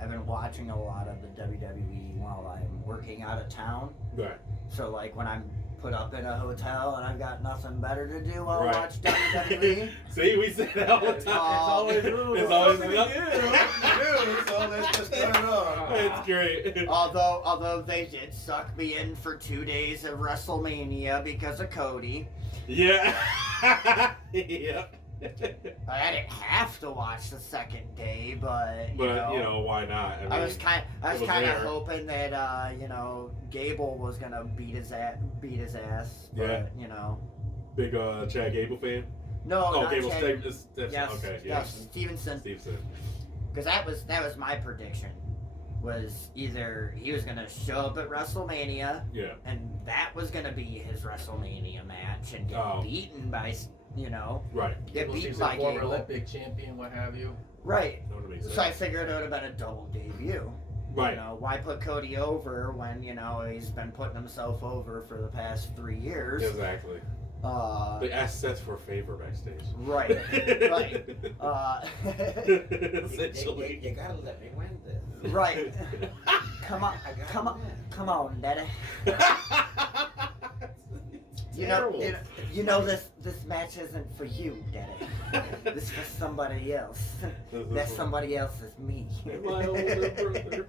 I've been watching a lot of the WWE while I'm working out of town. right. So like when I'm put up in a hotel and I've got nothing better to do, I'll Right. watch WWE. See, we say that all the time. It's always It's always Dude, so let's just turn it on. It's great. Although they did suck me in for 2 days of WrestleMania because of Cody. Yeah. Yep. I didn't have to watch the second day, but But you know why not? I was kind of there. hoping that Gable was gonna beat his ass. But, Yeah. Big Chad Gable fan. No, Oh, not Gable Chad. Stevenson. Yes, Okay. Yeah. yes, Stevenson. Stevenson. Because that was my prediction. Was either he was gonna show up at WrestleMania, Yeah. and that was gonna be his WrestleMania match, and get Oh. beaten by, Right. get Gable beaten seems by a former Gable. Olympic champion, what have you. Right. Know what I mean? So I figured it would have been a double debut. Right. Why put Cody over when he's been putting himself over for the past 3 years? Exactly. The assets for favor backstage. Right. Right. Essentially. You gotta let me win this. Right. Come on, come on, Daddy. This match isn't for you, Daddy. This is for somebody else. That somebody else is me. My older brother.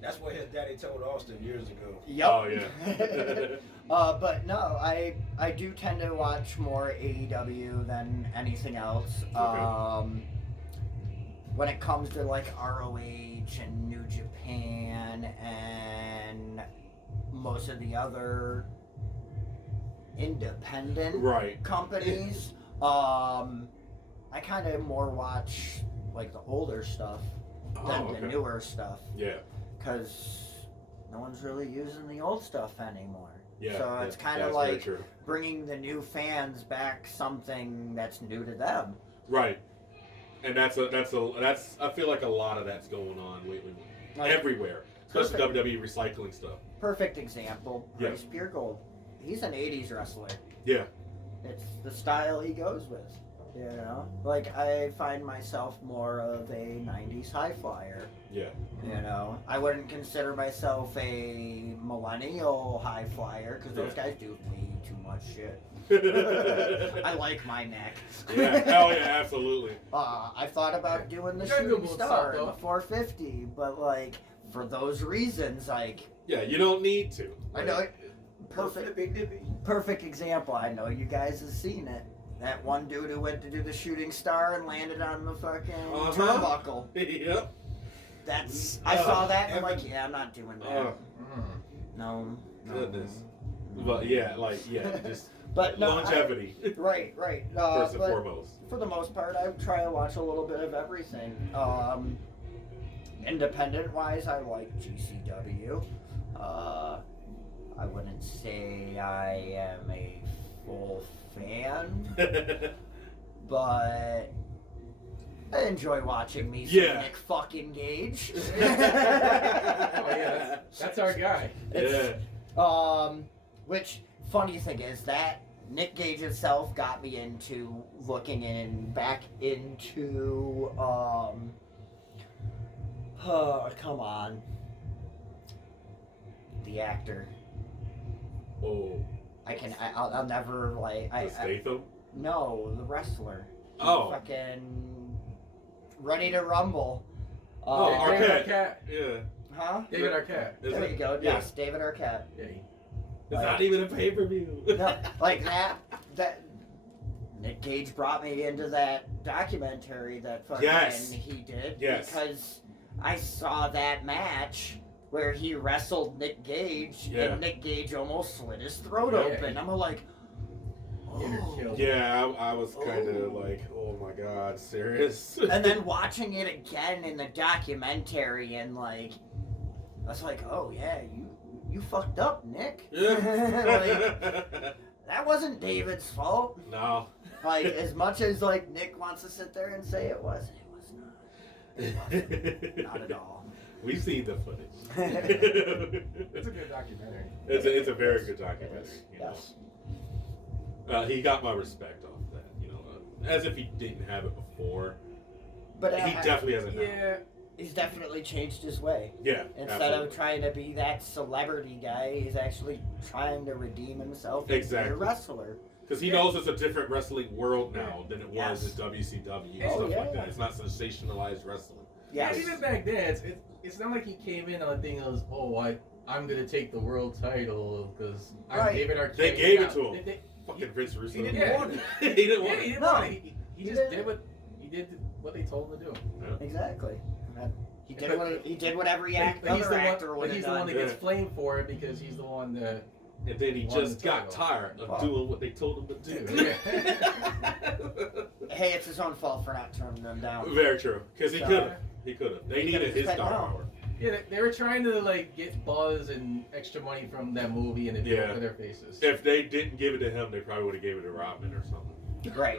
That's what his daddy told Austin years ago. Yep. Oh yeah. But no, I do tend to watch more AEW than anything else. Okay. When it comes to like ROH and New Japan and most of the other independent Right. companies, I kind of more watch like the older stuff than Oh, the okay. newer stuff. Yeah. Because no one's really using the old stuff anymore. Yeah. So it's kind that's of very like true. bringing the new fans back something that's new to them. Right. And that's I feel like a lot of that's going on lately, Like, everywhere, especially perfect. WWE recycling stuff. Perfect example, Yeah. Bryce Pure Gold. He's an 80s wrestler. Yeah. It's the style he goes with. Like I find myself more of a 90s high flyer. Yeah. I wouldn't consider myself a millennial high flyer because those guys do way too much shit. I like my neck. Yeah. Hell yeah, absolutely. I thought about doing the You gotta go shooting with star, something. the 450, but like for those reasons, like Yeah, you don't need to. I know. perfect example. I know you guys have seen it. That one dude who went to do the shooting star and landed on the fucking turnbuckle. Yep. That's I saw that and I'm like, yeah, I'm not doing that. No. Goodness. But yeah, just but no, longevity. Right. First and foremost. For the most part, I try to watch a little bit of everything. Independent wise, I like GCW. I wouldn't say I am a full fan, but I enjoy watching me see Nick fucking Gage. Oh yeah, that's our guy. Which funny thing is that Nick Gage himself got me into looking back into come on, the actor. Oh. I'll never Statham? No, the wrestler. Oh. Fucking Ready to Rumble. Arquette. Yeah. Huh? David Arquette. There you go. Yeah. Yes, David Arquette. Yeah. It's not even a pay-per-view. No, like that Nick Gage brought me into that documentary that fucking he did because I saw that match where he wrestled Nick Gage and Nick Gage almost slit his throat open. I'm like, yeah, I was kind of like, oh my god, serious? And then watching it again in the documentary and like, I was like, oh yeah, you fucked up, Nick. Like, that wasn't David's fault. No. Like, as much as like Nick wants to sit there and say it was not. It wasn't. Not at all. We've seen the footage. It's a good documentary. It's a very good documentary. Yes. He got my respect off that, as if he didn't have it before. But he definitely has it now. Yeah. He's definitely changed his way. Yeah. Instead of trying to be that celebrity guy, he's actually trying to redeem himself as a wrestler. Because he knows it's a different wrestling world now than it was in WCW and stuff like that. It's not sensationalized wrestling. Yeah, even back then, it's not like he came in on a thing that was, I'm going to take the world title because I'm David Arquette. They gave it to him. Fucking Vince Russo. He didn't want it. He didn't want it. He just did what they told him to do. Yeah. Exactly. He did what every other actor would have done. He's the one that gets blamed for it because he's the one that. And then he just got tired of doing what they told him to do. Hey, it's his own fault for not turning them down. Very true. Because he could have. He could have. They needed his star power. Yeah, they were trying to get buzz and extra money from that movie, and it did over their faces. If they didn't give it to him, they probably would have gave it to Rodman or something. Right.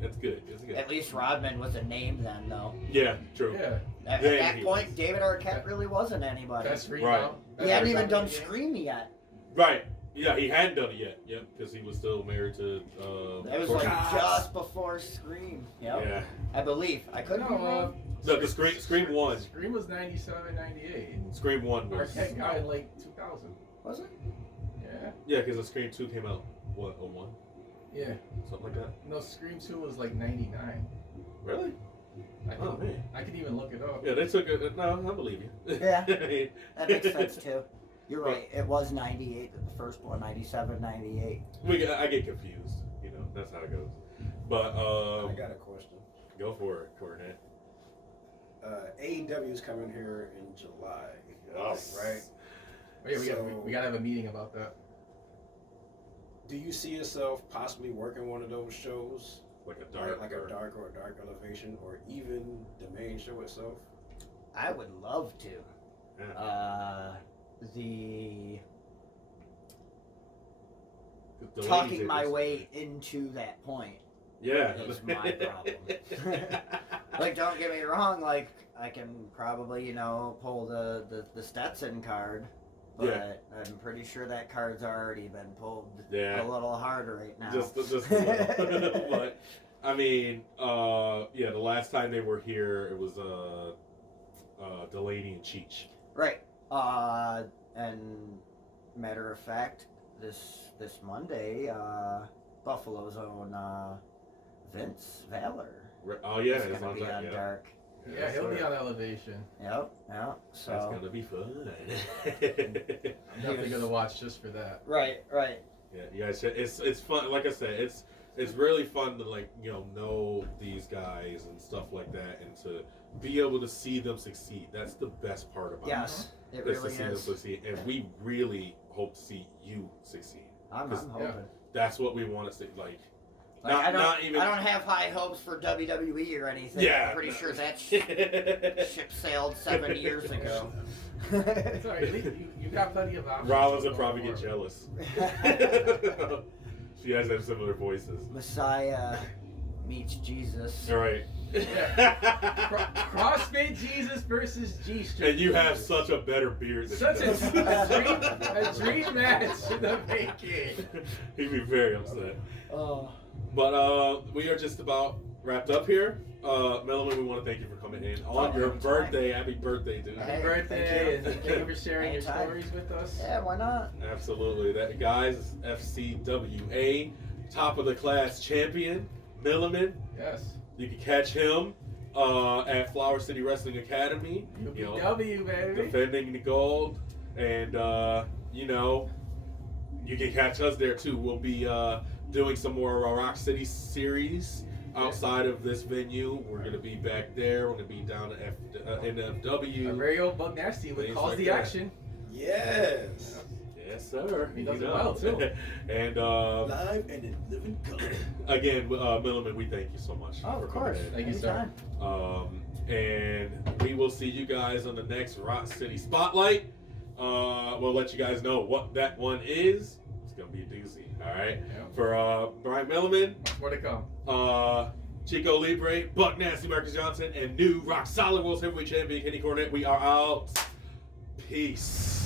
That's good. It's good. At least Rodman was a name then, though. Yeah, true. Yeah. At that point, David Arquette really wasn't anybody. That's right. He hadn't even done Scream yet. Right. Yeah, he hadn't done it yet. Yep, because he was still married to. It was just before Scream. Yep. Yeah. I believe. I couldn't. No, the Scream 1. Scream was 97, 98. Scream 1 was. Arquette got in 2000. Was it? Yeah. Yeah, because the Scream 2 came out, 01? Yeah. Something like that? No, Scream 2 was 99. Really? I could even look it up. Yeah, they took it. No, I believe you. Yeah. That makes sense too. You're right. It was 98, the first one, 97, 98. I get confused. That's how it goes. But I got a question. Go for it, Cornet. AEW is coming here in July. Yes. Right? Oh, yeah, we gotta have a meeting about that. Do you see yourself possibly working one of those shows? Like a dark or a dark elevation, or even the main show itself? I would love to. Yeah. Talking my way into that point. Yeah. Is my problem. Don't get me wrong, I can probably, pull the Stetson card, but I'm pretty sure that card's already been pulled a little harder right now. Just a little. But, I mean, the last time they were here, it was Delaney and Cheech. Right. And matter of fact, this Monday, Buffalo's own Vince Valor. Oh yeah, is going to be on Dark. Yeah, he'll be on Elevation. Yep. That's So. gonna be fun. I'm definitely gonna watch just for that. Right. Yeah, it's fun. Like I said, it's really fun to know these guys and stuff like that, and to be able to see them succeed. That's the best part about Yes, it it. really To see them is. succeed, and we really hope to see you succeed. I'm 'Cause hoping. That's what we want to see. I not even. don't have high hopes for WWE or anything. Yeah, I'm pretty no. sure that ship sailed 7 years ago. It's all right. You got plenty of options. Rollins will going probably get forward. jealous. She has them similar voices. Messiah meets Jesus. All right. CrossFit Jesus versus G Street. And you have such a better beard than Such he a does. dream match in the making. He'd be very upset. Oh. But we are just about wrapped up here. Milliman, we want to thank you for coming in on your anytime. birthday. Happy birthday, dude. Hey, Happy birthday, and thank thank you. you for sharing your Anytime. stories with us. Yeah, why not? Absolutely. That guys is FCWA, top of the class champion, Milliman. Yes. You can catch him at Flower City Wrestling Academy. UPW, baby. Defending the gold. And you can catch us there too. We'll be doing some more ROC City series outside of this venue. We're going to be back there. We're going to be down at NFW. Our very old Bug Nasty would Things cause like the that. action. Yes. Yes, sir. He does it well, too. And Live and in living color. again, Milliman, we thank you so much. Oh, for of course. coming in. Thank you, sir. Anytime. And we will see you guys on the next ROC City Spotlight. We'll let you guys know what that one is. It's gonna be a doozy. All right. Yeah. For Brian Milliman, Much more to come. Chico Libre, Buck Nasty, Marcus Johnson, and new ROC Solid World Heavyweight Champion Kenny Cornette. We are out. Peace.